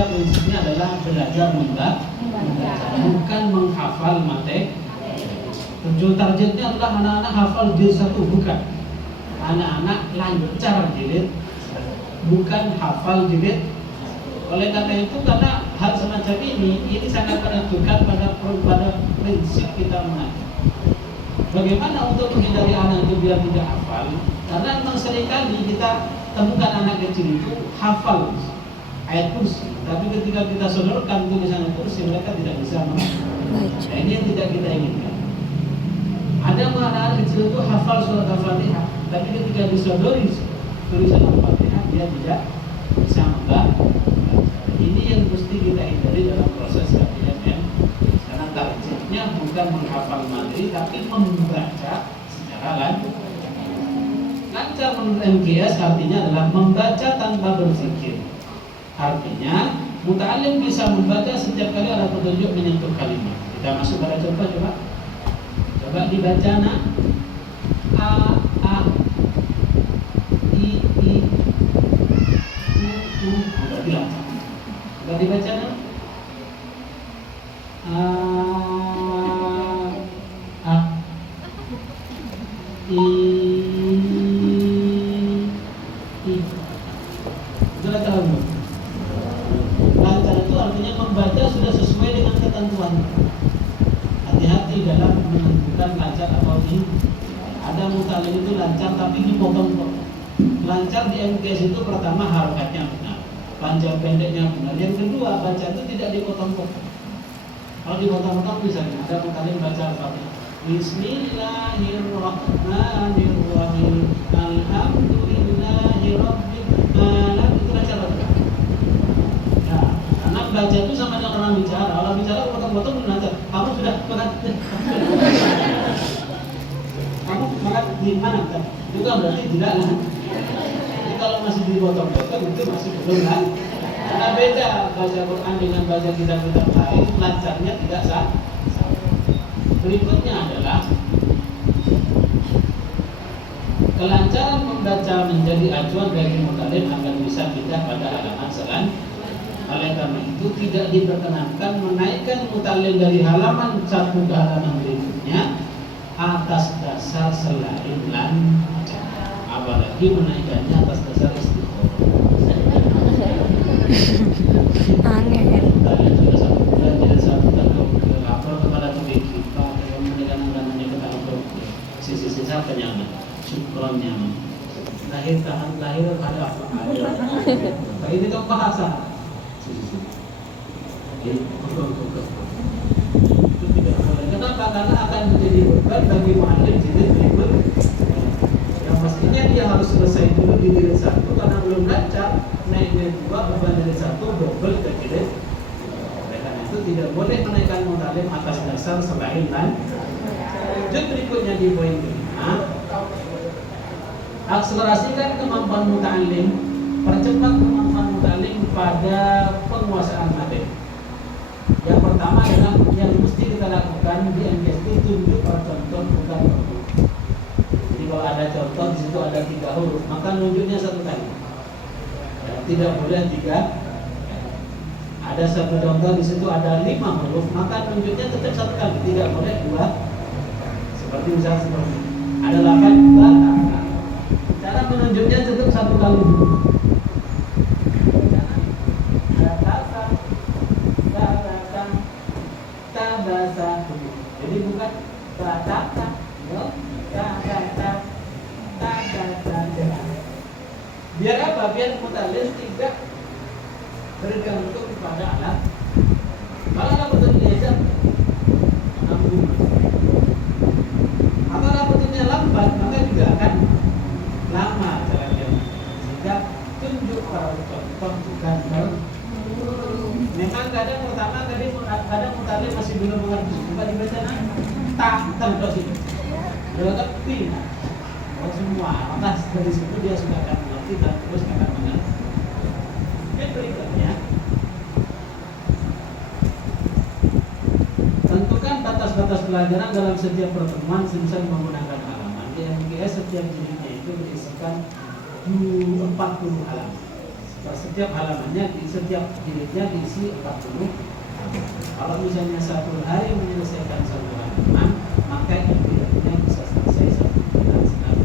Sehingga prinsipnya adalah belajar membaca, bukan menghafal materi. Targetnya adalah anak-anak hafal jilid 1, bukan. Anak-anak lancar jilid, bukan hafal jilid. Oleh karena itu, karena hal semacam ini sangat menentukan pada prinsip kita mengajar. Bagaimana untuk menghindari anak itu biar tidak hafal? Karena memang seringkali kita temukan anak kecil itu hafal ayat kursi, tapi ketika kita sodorkan tulisan ayat kursi, mereka tidak bisa membaca. Nah, ini yang tidak kita inginkan. Ada anak kecil itu hafal surat Al-Fatihah, tapi ketika disodori tulisan Al-Fatihah, dia tidak bisa membaca. Ini yang mesti kita hindari dalam proses KPMM, karena targetnya bukan menghafal materi, tapi membaca secara lancar. Menurut MGS artinya adalah membaca tanpa berpikir. Artinya muta'alim bisa membaca setiap kali ada petunjuk menyentuh kalimat. Kita masuk pada contoh, coba dibaca nak. A I U berarti lancar. Coba dibaca nak. A I lancar itu artinya membaca sudah sesuai dengan ketentuan. Hati-hati dalam menentukan lancar atau tidak. Ada muta'alim itu lancar tapi dipotong-potong. Lancar di MTS itu pertama harokatnya benar, panjang pendeknya benar. Yang kedua, baca itu tidak dipotong-potong. Kalau dipotong-potong misalnya ada muta'alim baca Al-Fatihah, Bismillahirrahmanirrahim, Alhamdulillahirabbil alamin, itu lancar betul. Nah, karena baca itu sama dengan orang bicara. Orang bicara potong-potong belum lancar. Kamu sudah makan? Kamu makan di mana? Itu kan berarti tidak lancar. Jadi kalau masih dipotong-potong itu masih belum lancar. Karena beda baca Quran dengan baca kitab-kitab lain, lancarnya tidak sama. Berikutnya adalah kelancaran membaca menjadi acuan bagi muta'alim agar bisa pindah pada halaman selanjutnya. Oleh karena itu tidak diperkenankan menaikkan muta'alim dari halaman satu ke halaman berikutnya atas dasar selain lancar, apalagi menaikkannya atas dasar istiqomah. Aneh. Kalian sudah 1 bulan jadi 1 tahun ke lapor kepada TBK, Pak, yang menekan dananya ke lapor sisi apa nyaman, syukron nyaman. Lahir ada apa? Ada. Ini kan bahasa. Itu tidak boleh. Kenapa? Karena akan menjadi beban bagi mu'alim jilid berikut. Yang pastinya dia harus selesai dulu di jilid 1, karena belum lancar. Naik jilid 2, beban jilid 1 double ke jilid. Oleh karena itu tidak boleh menaikkan mu'alim atas dasar selain lancar. Lanjut berikutnya di poin kelima, akselerasikan kemampuan muta'alim. Percepat kemampuan muta'alim pada penguasaan materi. Yang pertama adalah yang mesti kita lakukan di MTS itu tunjuk contoh bukan huruf. Jadi kalau ada contoh di situ ada 3 huruf, maka nunjuknya 1 kali. Ya, tidak boleh 3. Ada 1 contoh di situ ada 5 huruf, maka nunjuknya tetap 1 kali, tidak boleh 2. Seperti misalnya seperti ini. Ada 8 bata. Cara menunjuknya tetap 1 kali. Jadi bukan batata, biar apa? Biar muta'alim tidak bergantung kepada alat. Kalau alat betul diajak, maka alat betulnya lambat, maka juga akan lama jalannya. Sehingga tunjuk para contoh bukan memang kadang pertama kadang muta'alim masih belum mengerti. Coba dibaca terus itu. Belum ngerti. Semua. Maka dari situ dia sudah akan mengerti dan terus akan mengerti. Yang berikutnya, tentukan batas-batas pelajaran dalam setiap pertemuan semisal menggunakan halaman. Di MGS setiap jilidnya itu berisikan 40 halaman. setiap halamannya, di setiap jilidnya diisi 40. Kalau misalnya satu hari menyelesaikan satu halaman, maka ilmiahnya bisa selesai 1,5 bulan.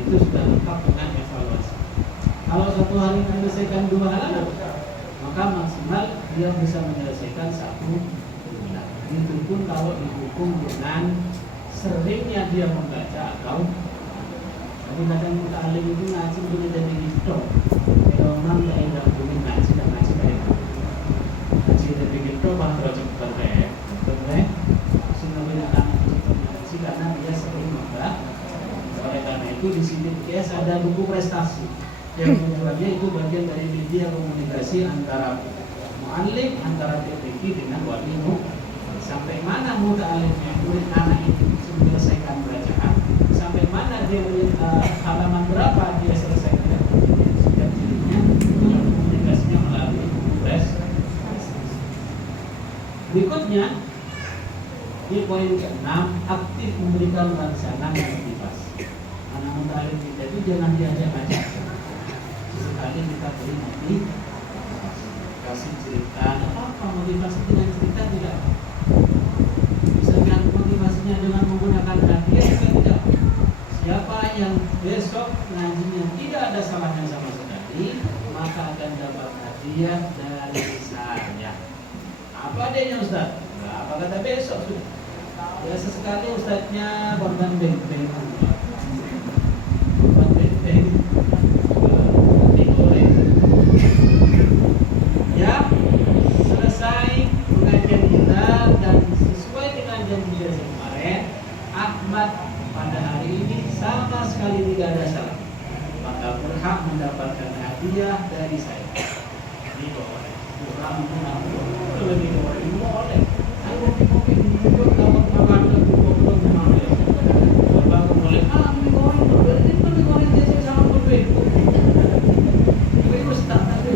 Itu sudah lengkap dengan evaluasi. Kalau satu hari menyelesaikan 2 halaman, maka maksimal dia bisa menyelesaikan 1 bulan. Itu pun kalau dihukum dengan seringnya dia membaca atau tapi kadang muta'alim itu ngaji punya jadi gitu. Kalau orang tidak boleh ngaji dan ngaji baik. Ngaji jadi gitu malah terlalu cepat sehingga banyak anak ngaji karena dia sering membaca. Oleh karena itu di sini IPS ada buku prestasi yang tujuannya itu bagian dari media komunikasi antara mu'alim, antara PPK dengan wali murid. Sampai mana muta'alimnya murid anak itu menyelesaikan bacaan, sampai mana dia halaman berapa dia selesaikan setiap jilidnya, komunikasinya melalui prestasi. Berikutnya di poin ke-6, aktif memberikan rangsangan dan motivasi. Anak muta'alim kita itu jangan diajak aja. Sesekali kita beri nanti kasih cerita, apa motivasi dengan cerita tidak. Misalkan motivasinya dengan menggunakan hadiah juga tidak. Siapa yang besok ngajinya tidak ada salahnya sama sekali, maka akan dapat hadiah dari saya. Apa adanya Ustaz? Nah, apa kata besok sudah? Ya sesekali Ustaznya korban beng-beng, digoreng. Ya, selesai pengajian kita dan sesuai dengan janji kemarin, Ahmad pada hari ini sama sekali tidak ada salah, maka berhak mendapatkan hadiah dari saya. Ini boleh, kurang lebih boleh. Aku kopi duduk dapat makan lebih boleh. Baru boleh. Lebih goreng jadi sama berbeda. Tapi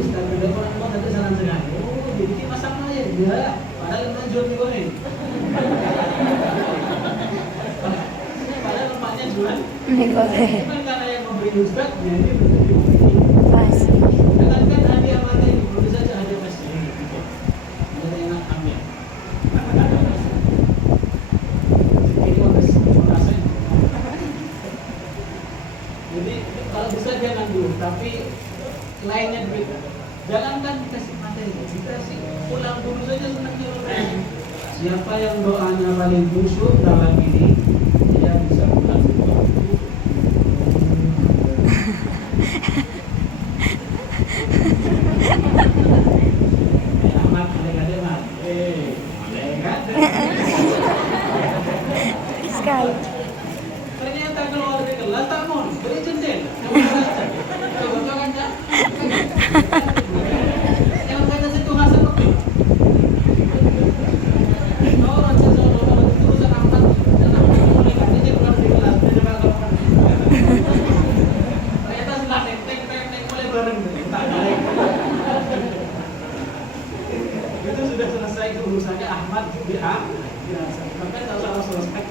Ustaz beda orang ada saran sengaja. Oh, jadi masalah ya dia, padahal menjual mie goreng. Padahal lemaknya jual mie goreng. Cuma karena yang memberi Ustaz, jadi menjadi pasti. Dengan hadiah mata ini perlu saja hadiah pasti. Ada yang nak ambil. Ini makasih. Jadi kalau bisa jangan dulu, tapi lainnya begitu. Jangankan dikasih materi, dikasih pulang dulu saja senangnya. Siapa yang doanya paling khusyuk dalam ini, dia bisa pulang dulu. Amat malaikat mat. Malaikat. Sekali. Ternyata keluar dari kelas tak mau beri jendela. Yang kata situ hasil lebih. Orang sesuatu itu urusan amat, mulai katanya keluar dari kelas. Ternyata setelah tek mulai bareng. Itu sudah selesai urusannya Ahmad di A. Maka tak salah selesai.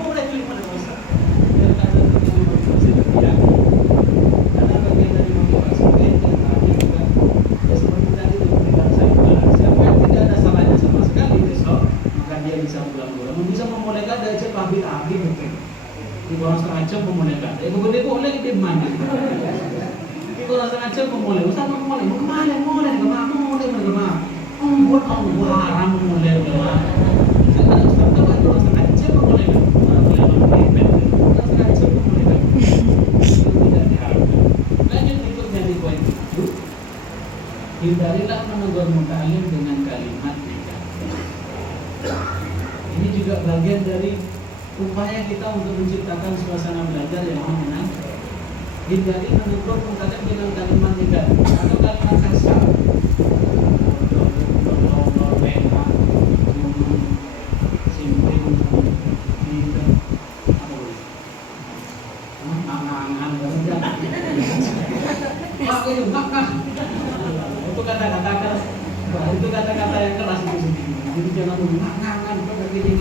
Boleh pilih mana Ustaz. Biar kata dia. Karena bagian dari motivasi yang tadi juga ya seperti tadi itu memberikan saya siapa yang tidak ada salahnya sama sekali besok, maka dia bisa pulang dulu. Bisa memulaikan dari cek abi betul. Di bawah setengah jam memulaikan. Kemudian boleh di mana? Di bawah setengah jam memulai. Ustaz mau mulai ke mana? Buat Allah haram mulai doa. Karena Ustaz tahu itu setengah jam memulai. Setengah jam memulai. Itu tidak diharapkan. Lanjut berikutnya di poin 7. Hindarilah menegur muta'alim dengan kalimat negatif. Ini juga bagian dari upaya kita untuk menciptakan suasana belajar yang menyenangkan. Hindari menegur muta'alim dengan kalimat negatif atau kalimat kasar. Itu kata-kata yang keras itu sendiri. Jadi jangan mengangan, begini